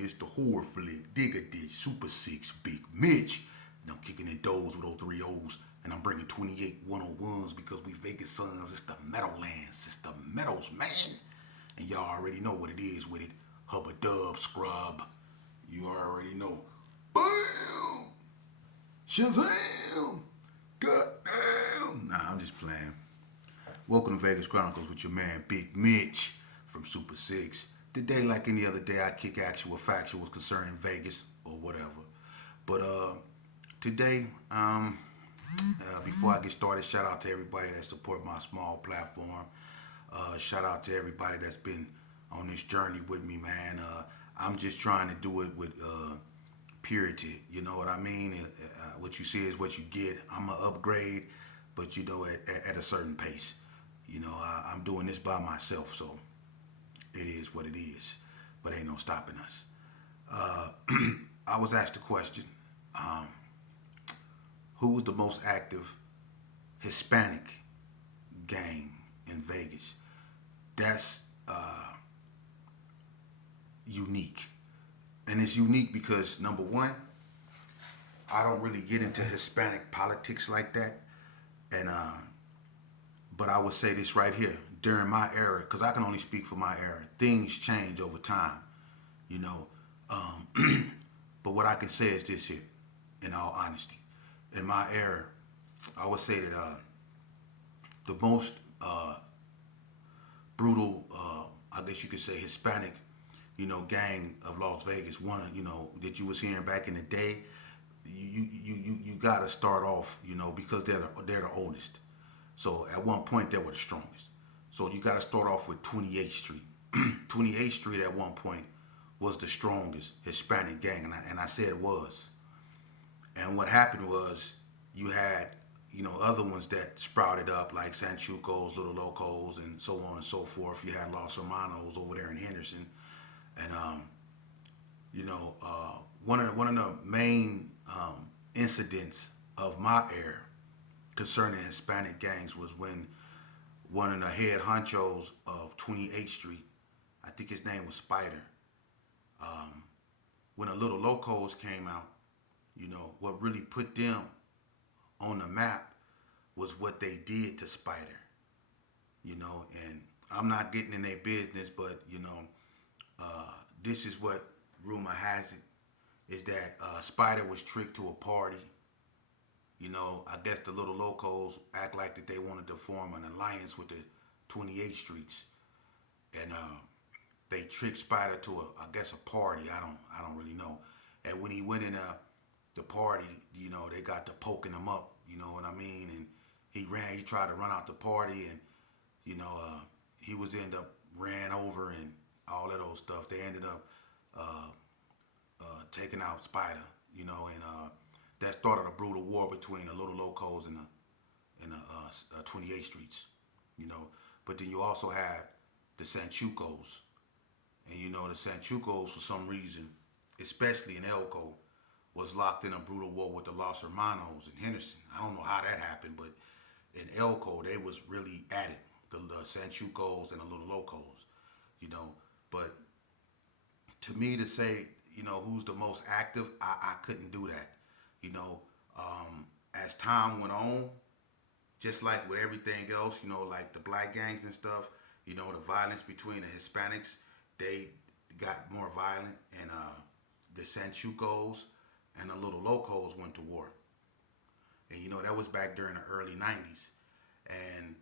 this, the horror flick, Digger this, Super 6, Big Mitch. And I'm kicking in doors with those 3 O's. And I'm bringing 28 101s because we Vegas sons. It's the Meadowlands. It's the Meadows, man. And y'all already know what it is with it. Hubba dub, scrub. You already know. Bam! Shazam! Goddamn! Nah, I'm just playing. Welcome to Vegas Chronicles with your man Big Mitch from Super 6. Today, like any other day, I kick actual factuals concerning Vegas or whatever. But today, before I get started, shout out to everybody that support my small platform. Shout out to everybody that's been on this journey with me, man. I'm just trying to do it with purity. You know what I mean? What you see is what you get. I'm an upgrade, but you know, at a certain pace. You know, I'm doing this by myself, so it is what it is. But ain't no stopping us. I was asked a question. Who was the most active Hispanic gang in Vegas? That's unique. And it's unique because, number one, I don't really get into Hispanic politics like that. And but I would say this right here. During my era, because I can only speak for my era, things change over time, you know. But what I can say is this here, in all honesty. In my era, I would say that the most brutal, I guess you could say, Hispanic, you know, gang of Las Vegas, one, you know, that you was hearing back in the day, you got to start off, you know, because they're the oldest. So at one point they were the strongest. So you got to start off with 28th Street. 28th Street at one point was the strongest Hispanic gang, and I said it was. And what happened was you had, you know, other ones that sprouted up like Sanchucos, Little Locos, and so on and so forth. You had Los Hermanos over there in Henderson, and you know, one of the main incidents of my era concerning Hispanic gangs was when one of the head honchos of 28th Street, I think his name was Spider, when the Little Locos came out, you know, what really put them on the map was what they did to Spider, you know, and I'm not getting in their business, but, you know, this is what rumor has it, is that Spider was tricked to a party. You know, I guess the Little Locos act like that they wanted to form an alliance with the 28th Streets, and they tricked Spider to a party. I don't really know. And when he went in the party, you know, they got to poking him up. You know what I mean? And he tried to run out the party, and you know, he was end up ran over and all of those stuff. They ended up taking out Spider. You know, and that started a brutal war between the Little Locos and the 28th Streets, you know. But then you also had the Sanchucos. And, you know, the Sanchucos, for some reason, especially in Elko, was locked in a brutal war with the Los Hermanos in Henderson. I don't know how that happened, but in Elko, they was really at it, the Sanchucos and the Little Locos, you know. But to me to say, you know, who's the most active, I couldn't do that. You know, as time went on, just like with everything else, you know, like the black gangs and stuff, you know, the violence between the Hispanics, they got more violent, and the Sanchucos and the Little Locos went to war. And, you know, that was back during the early 90s. And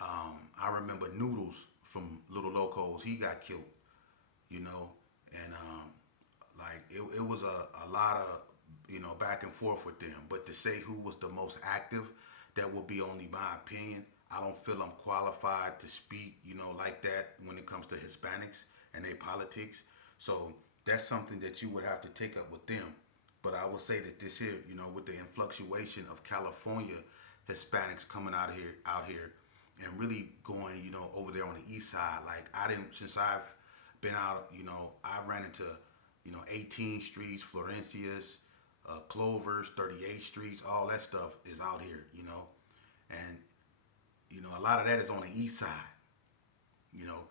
I remember Noodles from Little Locos, he got killed, you know, and like it was a lot of, you know, back and forth with them. But to say who was the most active, that would be only my opinion. I don't feel I'm qualified to speak, you know, like that when it comes to Hispanics and their politics. So that's something that you would have to take up with them. But I would say that this here, you know, with the influctuation of California Hispanics coming out here and really going, you know, over there on the east side, like since I've been out, you know, I ran into, you know, 18th Streets, Florencias, Clovers, 38th Streets, all that stuff is out here, you know. And, you know, a lot of that is on the east side, you know.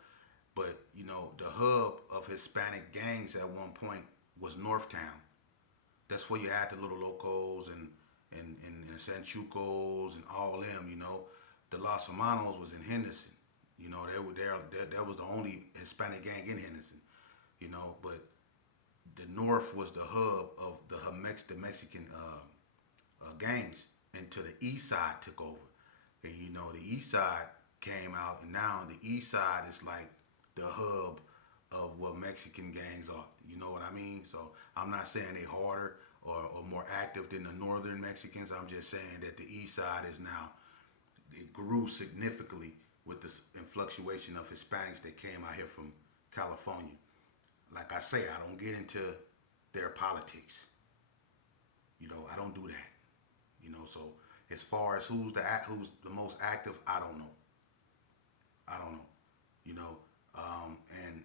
But the hub of Hispanic gangs at one point was Northtown. That's where you had the little locos and the Sanchucos and all them. The Los Hermanos was in Henderson. They were there. That was the only Hispanic gang in Henderson. But the North was the hub of the Mexican gangs until the East Side took over. And the East Side came out, and now the East Side is like the hub of what Mexican gangs are. You know what I mean? So I'm not saying they harder or more active than the Northern Mexicans. I'm just saying that the East Side is now, it grew significantly with the fluctuation of Hispanics that came out here from California. Like I say, I don't get into their politics. I don't do that. So as far as who's the most active, I don't know. I don't know. And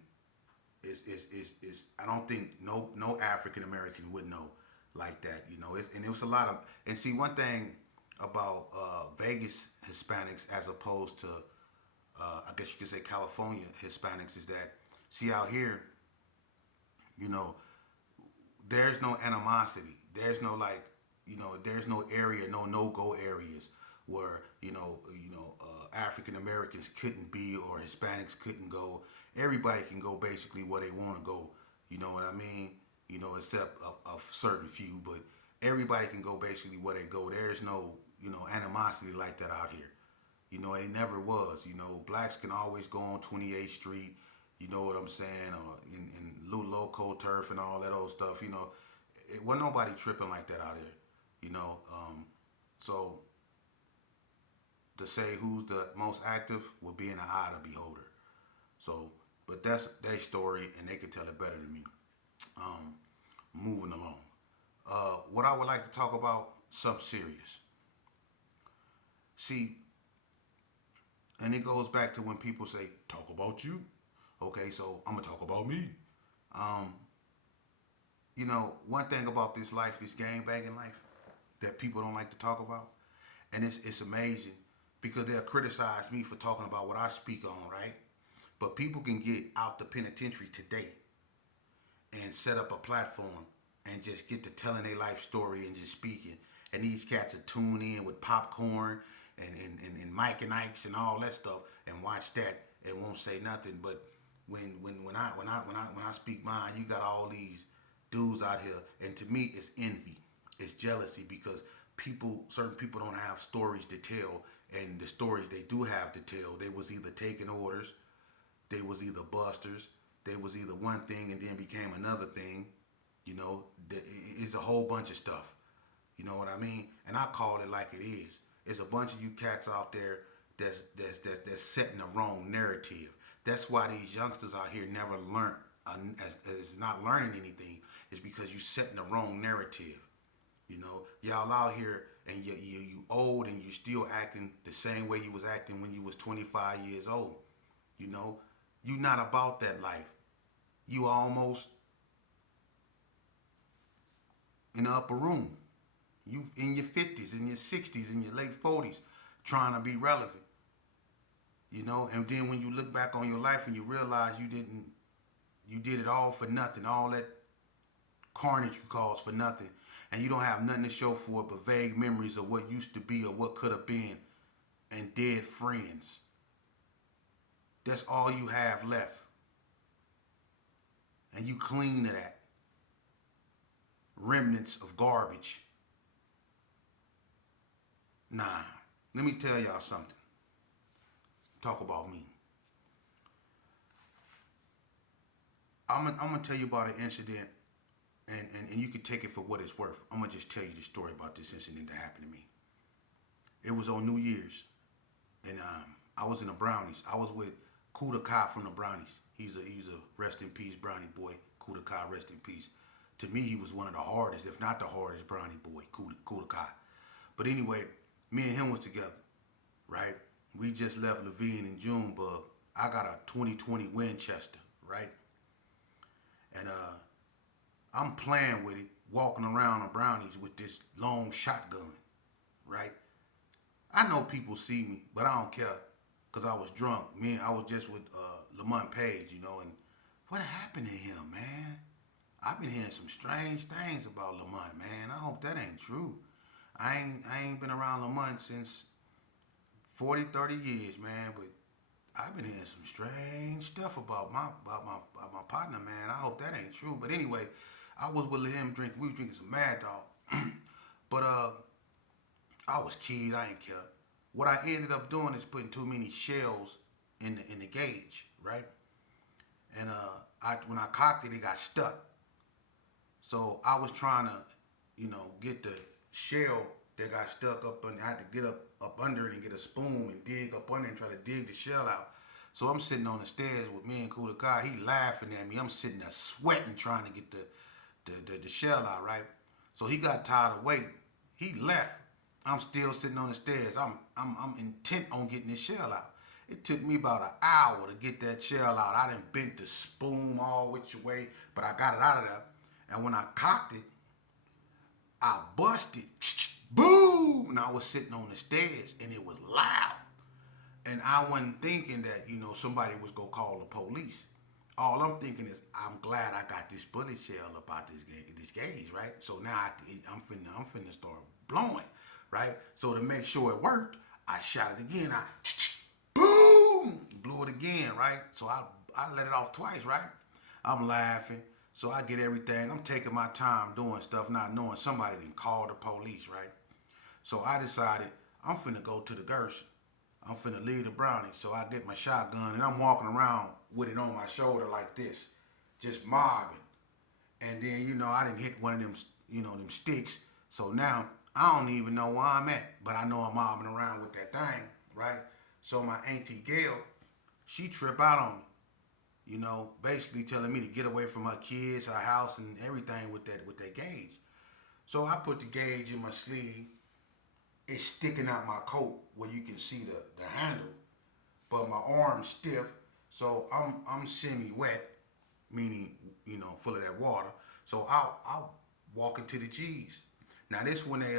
it's I don't think no African American would know like that. And it was a lot of, and see, one thing about Vegas Hispanics as opposed to I guess you could say California Hispanics is that, see, out here, there's no animosity. There's no there's no area, no go areas where African Americans couldn't be or Hispanics couldn't go. Everybody can go basically where they want to go. You know what I mean? Except a certain few, but everybody can go basically where they go. There's no animosity like that out here. It never was. Blacks can always go on 28th Street. You know what I'm saying? Or in Little Loco Turf and all that old stuff. It wasn't nobody tripping like that out here. So to say who's the most active would be in the eye of the beholder. So, but that's their story, and they could tell it better than me. Moving along. What I would like to talk about, something serious. See, and it goes back to when people say, talk about you. Okay, so I'm going to talk about me. One thing about this life, this gang banging life, that people don't like to talk about, and it's amazing because they'll criticize me for talking about what I speak on, right? But people can get out the penitentiary today and set up a platform and just get to telling their life story and just speaking. And these cats will tune in with popcorn and Mike and Ike's and all that stuff and watch that and won't say nothing. But when I speak mine, you got all these dudes out here, and to me it's envy, it's jealousy, because certain people don't have stories to tell, and the stories they do have to tell, they was either taking orders, they was either busters, they was either one thing and then became another thing. It's a whole bunch of stuff. You know what I mean? And I call it like it is. It's a bunch of you cats out there that's setting the wrong narrative. That's why these youngsters out here never learn, as not learning anything. It's because you setting the wrong narrative. Y'all out here and you old and you still acting the same way you was acting when you was 25 years old. You not about that life. You almost in the upper room. You in your 50s, in your 60s, in your late 40s, trying to be relevant. And then when you look back on your life and you realize you did it all for nothing, all that carnage you caused for nothing, and you don't have nothing to show for it but vague memories of what used to be or what could have been and dead friends. That's all you have left. And you cling to that. Remnants of garbage. Nah, let me tell y'all something. Talk about me. I'm gonna tell you about an incident, and you can take it for what it's worth. I'm gonna just tell you the story about this incident that happened to me. It was on New Year's, and I was in the Brownies. I was with Kuda Kai from the Brownies. He's a rest in peace Brownie boy. Kuda Kai, rest in peace. To me, he was one of the hardest, if not the hardest, Brownie boy, Kuda Kai. But anyway, me and him was together, right? We just left Levine in Junebug. I got a 2020 Winchester, right? And I'm playing with it, walking around the Brownies with this long shotgun, right? I know people see me, but I don't care, because I was drunk. I was just with Lamont Page, you know, and what happened to him, man? I've been hearing some strange things about Lamont, man. I hope that ain't true. I ain't been around Lamont since 40, 30 years, man, but I've been hearing some strange stuff about my partner, man. I hope that ain't true. But anyway, I was with him drinking. We was drinking some Mad Dog, but I was keyed. I ain't care. What I ended up doing is putting too many shells in the gauge, right? And when I cocked it, it got stuck. So I was trying to, get the shell that got stuck up, and I had to get up under it and get a spoon and dig up under it and try to dig the shell out. So I'm sitting on the stairs with me and Kuda Kai. He laughing at me. I'm sitting there sweating trying to get the shell out, right? So he got tired of waiting. He left. I'm still sitting on the stairs. I'm intent on getting this shell out. It took me about an hour to get that shell out. I done bent the spoon all which way, but I got it out of there. And when I cocked it, I busted. Boom! And I was sitting on the stairs, and it was loud. And I wasn't thinking that, somebody was going to call the police. All I'm thinking is, I'm glad I got this bullet shell about this gauge, right? So now I'm finna start blowing, right? So to make sure it worked, I shot it again. I boom, blew it again, right? So I let it off twice, right? I'm laughing. So I get everything. I'm taking my time doing stuff, not knowing somebody didn't call the police, right? So I decided I'm finna go to the Gerson. I'm finna leave the brownie. So I get my shotgun and I'm walking around with it on my shoulder like this, just mobbing. And then, I didn't hit one of them, them sticks. So now I don't even know where I'm at, but I know I'm mobbing around with that thing, right? So my auntie Gail, she trip out on me. Basically telling me to get away from her kids, her house, and everything with that gauge. So I put the gauge in my sleeve. It's sticking out my coat where you can see the handle, but my arm's stiff, so I'm semi-wet, meaning full of that water. So I'll walk into the G's. Now this when they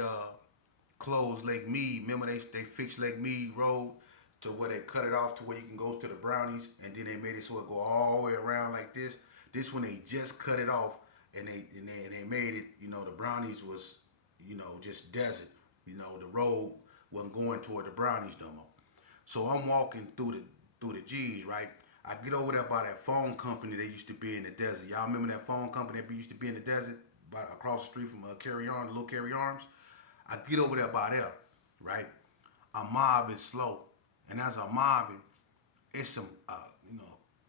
closed Lake Mead. Remember they fixed Lake Mead Road to where they cut it off to where you can go to the Brownies, and then they made it so it go all the way around like this. This when they just cut it off, and they made it. The Brownies was just desert. The road wasn't going toward the Brownies no more. So I'm walking through the G's, right? I get over there by that phone company that used to be in the desert. Y'all remember that phone company that used to be in the desert, across the street from Carry On, the little Carry Arms? I get over there by there, right? I'm mobbing slow. And as I'm mobbing, it's some,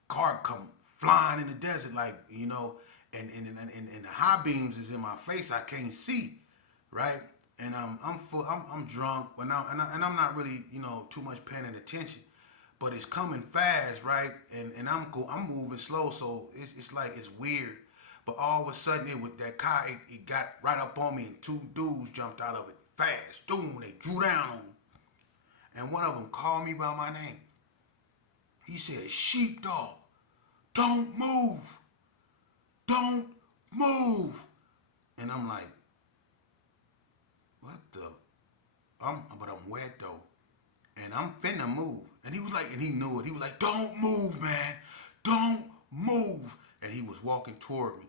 car come flying in the desert, like, and the high beams is in my face. I can't see, right? And I'm drunk, but now, and I'm not really, too much paying attention. But it's coming fast, right? And I'm moving slow, so it's like it's weird. But all of a sudden, with that car, it got right up on me, and two dudes jumped out of it fast. Boom! They drew down on me. And one of them called me by my name. He said, "Sheepdog, don't move. Don't move." And I'm like, what the? But I'm wet though. And I'm finna move. And he was like, and he knew it. He was like, "Don't move, man. Don't move." And he was walking toward me.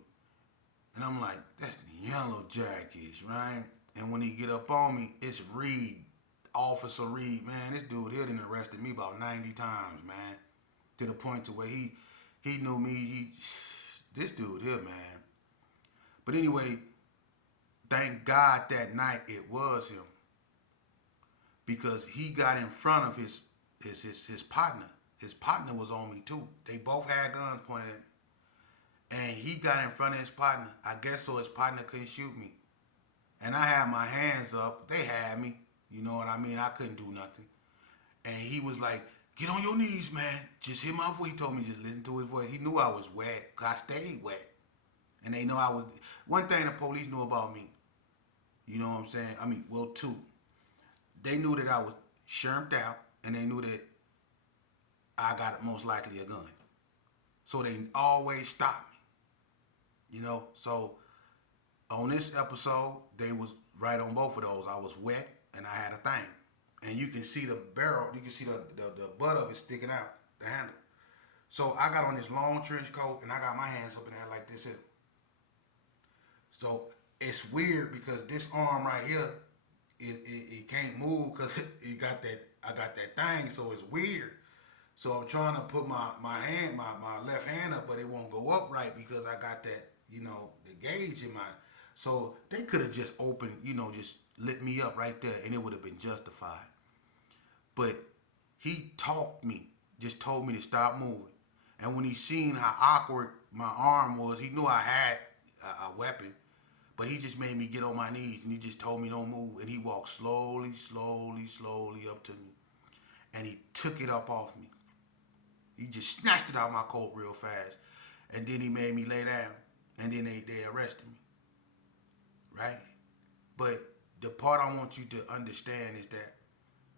And I'm like, that's the Yellow Jackets, right? And when he get up on me, it's Reed. Officer Reed, man, this dude here done arrested me about 90 times, man. To the point to where he knew me. This dude here, man. But anyway, thank God that night it was him. Because he got in front of his partner. His partner was on me too. They both had guns pointed at me. And he got in front of his partner. I guess so his partner couldn't shoot me. And I had my hands up. They had me. You know what I mean? I couldn't do nothing. And he was like, "Get on your knees, man. Just hear my voice." He told me just listen to his voice. He knew I was wet, because I stayed wet. And they know I was... One thing the police knew about me, you know what I'm saying? Two. They knew that I was shermed out, and they knew that I got most likely a gun. So they always stopped me. So on this episode, they was right on both of those. I was wet, and I had a thing. And you can see the barrel, you can see the butt of it sticking out, the handle. So I got on this long trench coat and I got my hands up in there like this here. So it's weird because this arm right here, it can't move because it got that I got that thing, so it's weird. So I'm trying to put my left hand up, but it won't go up right because I got that, the gauge in my. So they could have just opened, just lit me up right there, and it would have been justified. But he talked me, just told me to stop moving. And when he seen how awkward my arm was, he knew I had a weapon. But he just made me get on my knees, and he just told me don't move. And he walked slowly, slowly, slowly up to me, and he took it up off me. He just snatched it out of my coat real fast, and then he made me lay down, and then they arrested me, right? But the part I want you to understand is that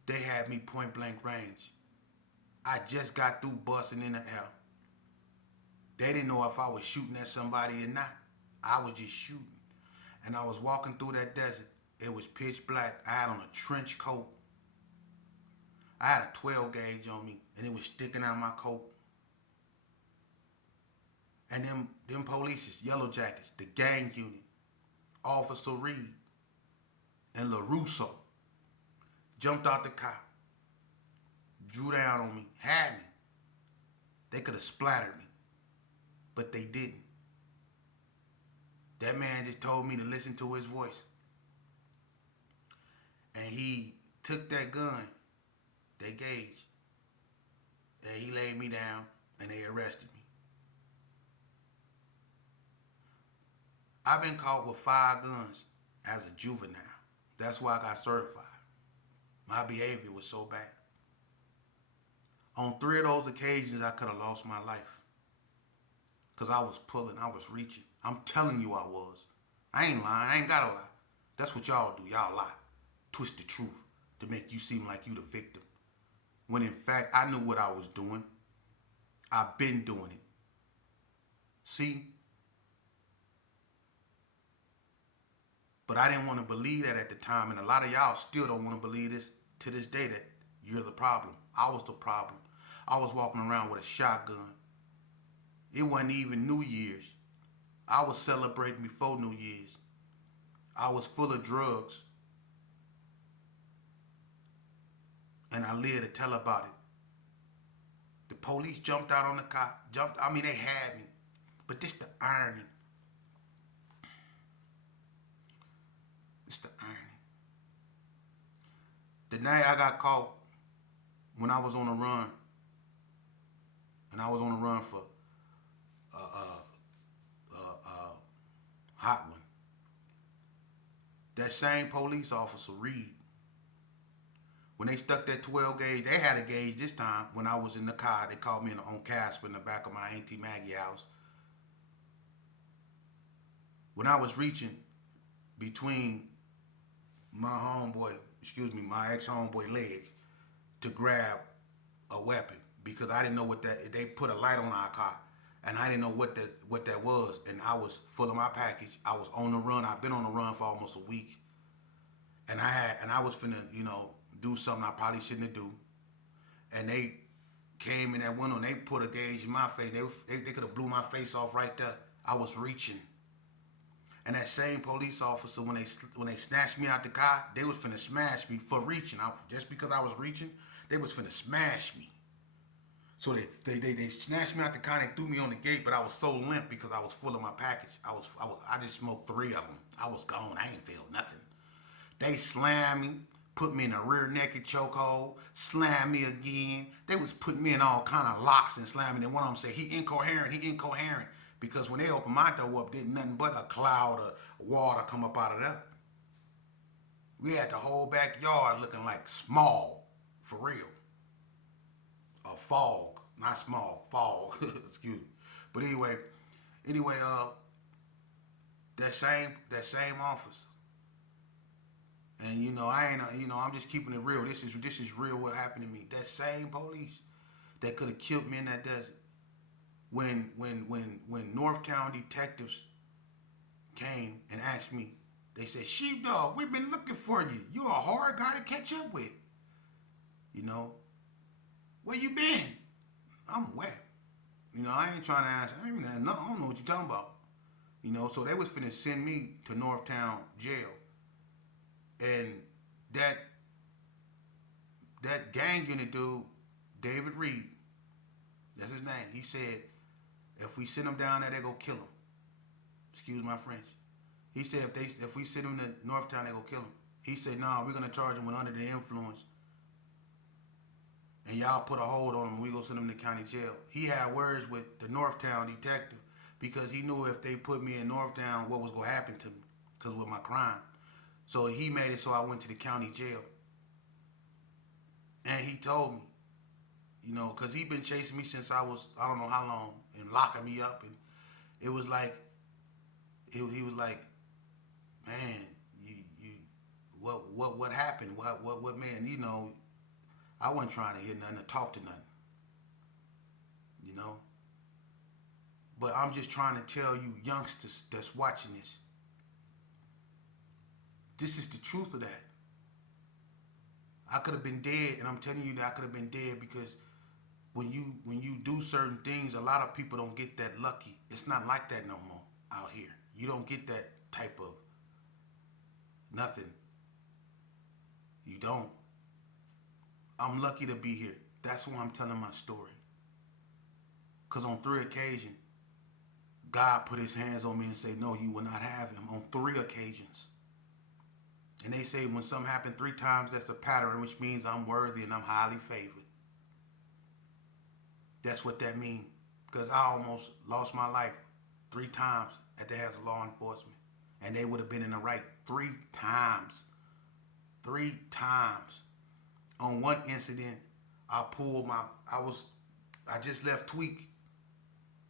they had me point blank range. I just got through busting in the air. They didn't know if I was shooting at somebody or not. I was just shooting. And I was walking through that desert. It was pitch black. I had on a trench coat. I had a 12 gauge on me, and it was sticking out of my coat. And them police, yellow jackets, the gang unit, Officer Reed and LaRusso, jumped out the car, drew down on me, had me. They could have splattered me, but they didn't. That man just told me to listen to his voice. And he took that gun, that gauge, and he laid me down, and they arrested me. I've been caught with 5 guns as a juvenile. That's why I got certified. My behavior was so bad. On 3 of those occasions, I could have lost my life. Because I was pulling, I was reaching. I'm telling you I was. I ain't lying, I ain't gotta lie. That's what y'all do, y'all lie. Twist the truth to make you seem like you the victim. When in fact, I knew what I was doing. I've been doing it. See? But I didn't want to believe that at the time, and a lot of y'all still don't want to believe this to this day, that you're the problem. I was the problem. I was walking around with a shotgun. It wasn't even New Year's. I was celebrating before New Year's. I was full of drugs. And I lived to tell about it. The police jumped out on the car. They had me. But this the irony. It's the irony. The night I got caught, when I was on a run, and I was on a run for hot one. That same police officer, Reed, when they stuck that 12 gauge, they had a gauge this time. When I was in the car, they called me on Casper in the back of my Auntie Maggie house. When I was reaching between my ex-homeboy leg to grab a weapon, because I didn't know what that, they put a light on our car. And I didn't know what that was, and I was full of my package. I was on the run. I've been on the run for almost a week, and I was finna, do something I probably shouldn't have do. And they came in that window and they put a gauge in my face. They could have blew my face off right there. I was reaching, and that same police officer, when they snatched me out the car, they was finna smash me for reaching. Just because I was reaching, they was finna smash me. So they snatched me out the car and they threw me on the gate, but I was so limp because I was full of my package. I just smoked 3 of them. I was gone. I ain't feel nothing. They slammed me, put me in a rear naked chokehold, slammed me again. They was putting me in all kind of locks and slamming. And one of them said, he incoherent. Because when they opened my door up, didn't nothing but a cloud of water come up out of there. We had the whole backyard looking like smog, for real. A fog, not small, fog. Excuse me. But anyway, that same officer. And I'm just keeping it real. This is real what happened to me. That same police that could have killed me in that desert. When Northtown detectives came and asked me, they said, "Sheepdog, we've been looking for you. You're a hard guy to catch up with. Where you been?" I'm wet. You know, I ain't trying to ask. I ain't no, I don't know what you talking about. You know, so they was finna send me to Northtown jail, and that that gang unit dude, David Reed, that's his name. He said if we send him down there, they go kill him. Excuse my French. He said if we send him to Northtown, they go kill him. He said, nah, we're gonna charge him with under the influence, and y'all put a hold on him. We go send him to county jail. He had words with the Northtown detective because he knew if they put me in Northtown, what was gonna happen to me because with my crime. So he made it so I went to the county jail, and he told me, you know, because he been chasing me since I don't know how long and locking me up, and it was like he was like, man, you what happened? What man? You know, I wasn't trying to hear nothing or talk to nothing, you know. But I'm just trying to tell you youngsters that's watching this. This is the truth of that. I could have been dead, and I'm telling you that I could have been dead because when you do certain things, a lot of people don't get that lucky. It's not like that no more out here. You don't get that type of nothing. You don't. I'm lucky to be here. That's why I'm telling my story. Because on 3 occasions, God put his hands on me and said, no, you will not have him. On 3 occasions. And they say when something happened 3 times, that's a pattern, which means I'm worthy and I'm highly favored. That's what that means. Because I almost lost my life 3 times at the hands of law enforcement. And they would have been in the right 3 times. 3 times. On one incident, I just left Tweak.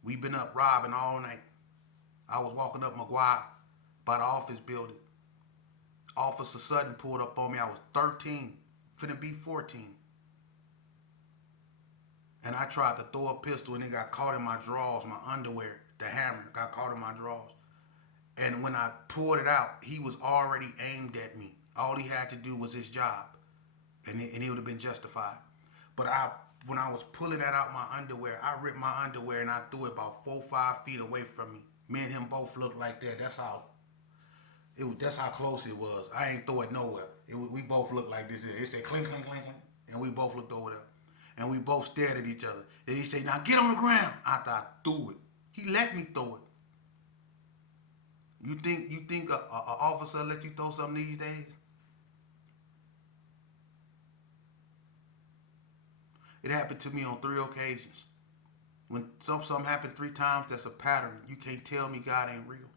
We been up robbing all night. I was walking up McGuire by the office building. Officer Sutton pulled up on me. I was 13, finna be 14. And I tried to throw a pistol and it got caught in my drawers, my underwear. The hammer got caught in my drawers. And when I pulled it out, he was already aimed at me. All he had to do was his job. And he would have been justified. But when I was pulling that out my underwear, I ripped my underwear and I threw it about 4 or 5 feet away from me. Me and him both looked like that. That's how close it was. I ain't throw it nowhere. We both looked like this. It said clink, clink, clink, clink. And we both looked over there. And we both stared at each other. And he said, now get on the ground. After I threw it. He let me throw it. You think a officer let you throw something these days? It happened to me on 3 occasions. When something happened 3 times, that's a pattern. You can't tell me God ain't real.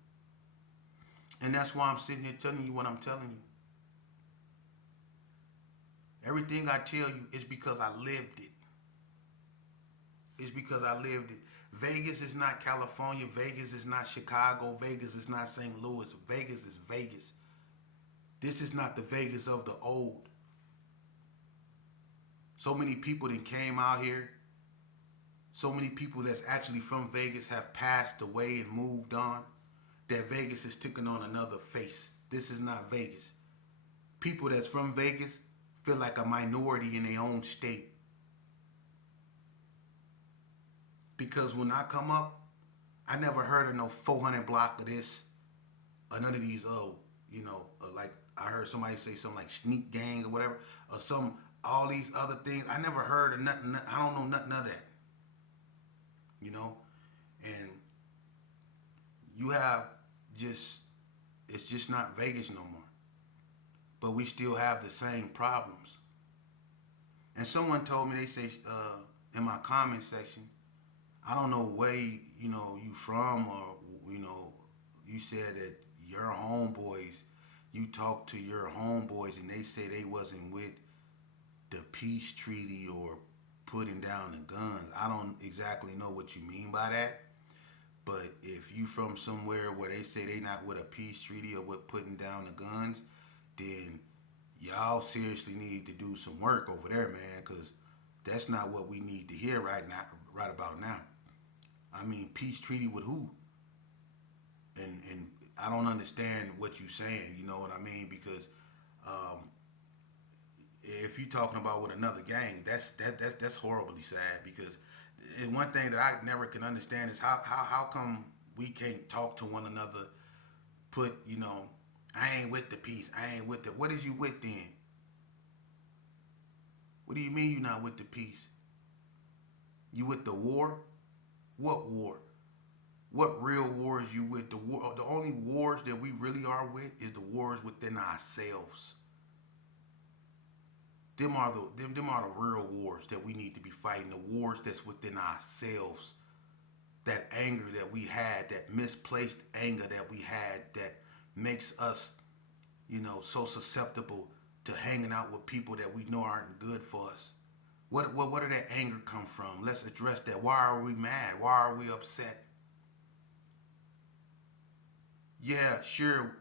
And that's why I'm sitting here telling you what I'm telling you. Everything I tell you is because I lived it. It's because I lived it. Vegas is not California. Vegas is not Chicago. Vegas is not St. Louis. Vegas is Vegas. This is not the Vegas of the old. So many people that came out here. So many people that's actually from Vegas have passed away and moved on. That Vegas is taking on another face. This is not Vegas. People that's from Vegas feel like a minority in their own state. Because when I come up, I never heard of no 400 block of this, or none of these, like I heard somebody say something like sneak gang or whatever, or all these other things. I never heard of nothing. I don't know nothing of that. You know, and you have it's just not Vegas no more. But we still have the same problems. And someone told me, they say in my comment section, I don't know where you from, or you said that your homeboys, you talked to your homeboys and they say they wasn't with the peace treaty or putting down the guns. I don't exactly know what you mean by that. But if you from somewhere where they say they not with a peace treaty or with putting down the guns, then y'all seriously need to do some work over there, man, because that's not what we need to hear right about now. I mean, peace treaty with who? And I don't understand what you're saying. You know what I mean? Because if you're talking about with another gang, that's horribly sad, because And one thing that I never can understand is how come we can't talk to one another? Put, I ain't with the peace. I ain't with the. What is you with then? What do you mean you not with the peace? You with the war? What war? What real wars you with? The war. The only wars that we really are with is the wars within ourselves. Them are the real wars that we need to be fighting. The wars that's within ourselves. That anger that we had, that misplaced anger that we had, that makes us, so susceptible to hanging out with people that we know aren't good for us. Where did that anger come from? Let's address that. Why are we mad? Why are we upset? Yeah, sure,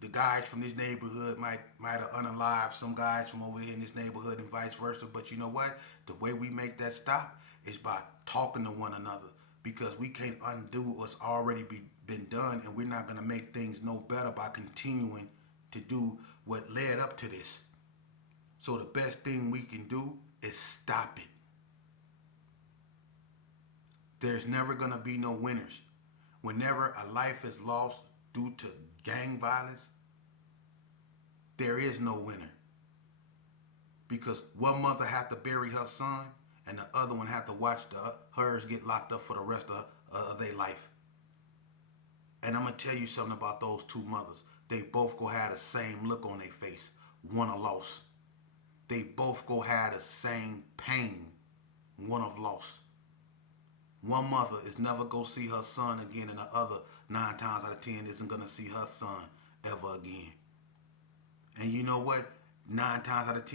the guys from this neighborhood might have unalived some guys from over here in this neighborhood and vice versa. But you know what? The way we make that stop is by talking to one another, because we can't undo what's already been done, and we're not gonna make things no better by continuing to do what led up to this. So the best thing we can do is stop it. There's never gonna be no winners. Whenever a life is lost due to gang violence, there is no winner. Because one mother had to bury her son, and the other one had to watch hers get locked up for the rest of their life. And I'm gonna tell you something about those two mothers. They both go have the same look on their face. One of loss. They both go have the same pain. One of loss. One mother is never gonna see her son again, and the other 9 times out of 10 isn't gonna see her son ever again. And you know what? 9 times out of 10.